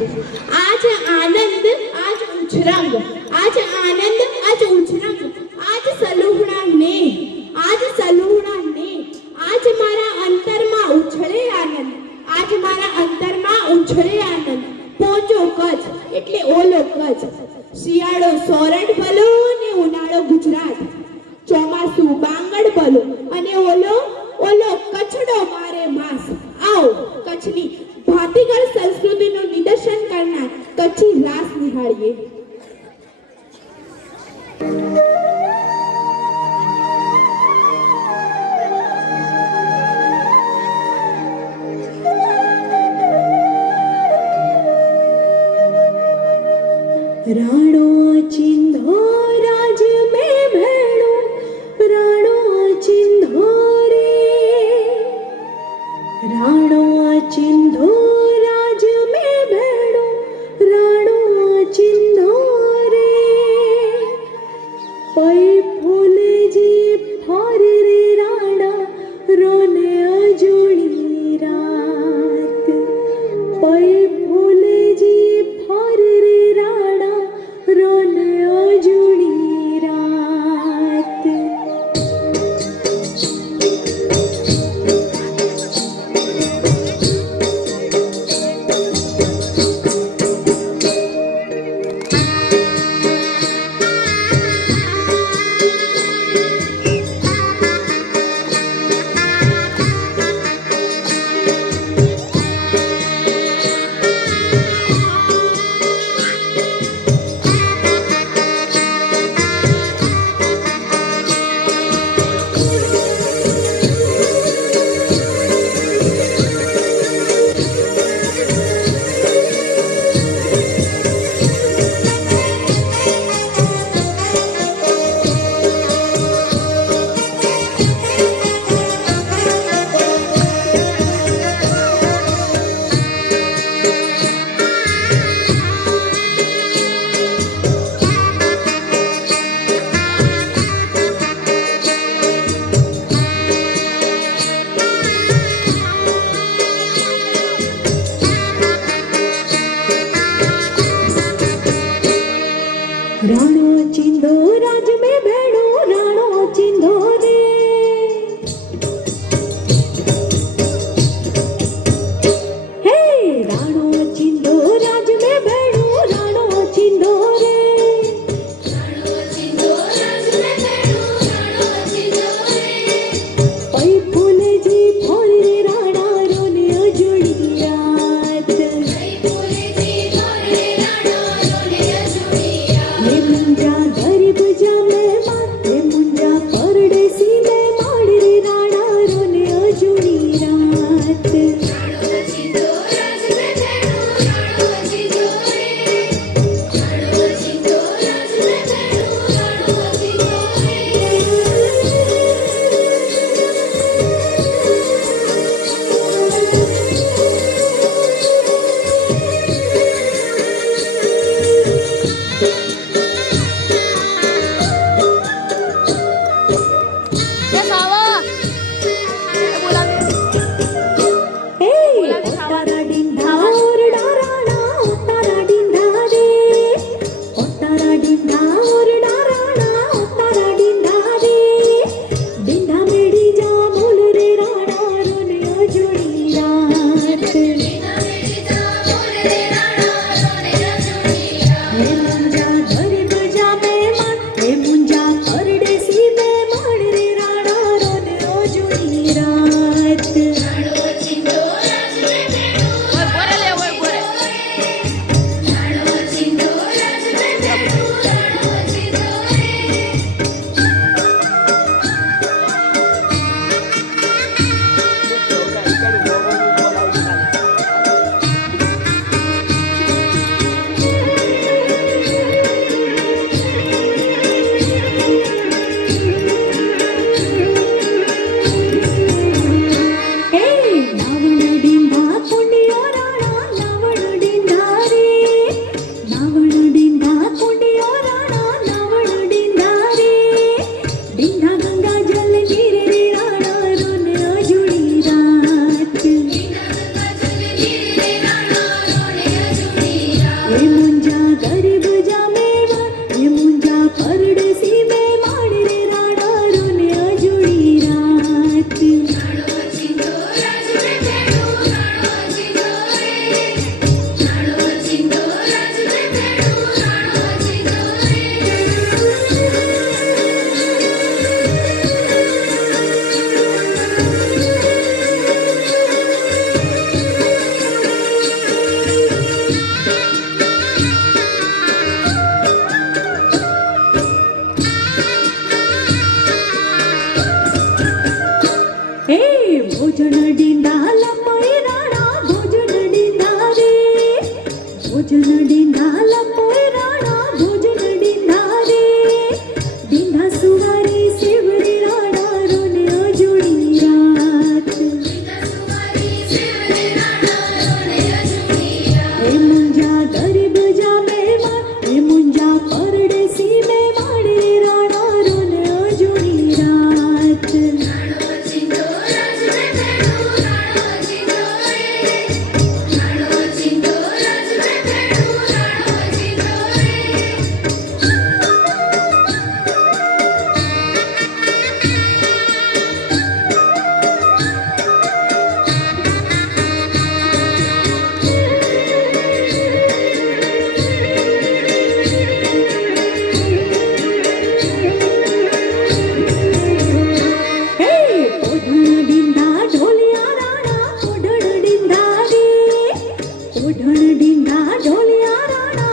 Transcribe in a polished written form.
आज आनंद आज उछरंग, आज आनंद आज उछरंग, आज सलूहણા ને, आज સલુહણા ને, आज મારા અંતરમાં ઉછળે આનંદ, आज મારા અંતરમાં ઉછળે આનંદ. પહોંચો કચ્છ એટલે ઓલો કચ્છ, શિયાળો સોરઠ ભલો ને ઉનાળો ગુજરાત, ચોમાસું બાંગડ ભલો અને ઓલો ઓલો કચ્છડો મારે માસ. આવો કચ્છની ભાતીગળ સંસ્કૃતિનું નિદર્શન કરનાર કચ્છી રાસ નિહાળીએ. राणो चिंधो राज में भेड़ो, राणो चिंधो रे, राणो चिंधो राज में भेड़ो, राणो चिंधो रे. पै फूले जी फार रे राणा, रोने अजूणी रात. पै फूले जी फार रे राणा, रोने अजूणी भोजन डिंढाला पोय राणा भोजन डिंढा रे डिंढा सुवारी सेवरी राणा रोने अजोडी रात हे मुंजा गरीब जा मेहमान हे मुंजा परदेसी मेहमान रे राणा रोने अजोडी रात ओढण डिंढा ढोलिया राणा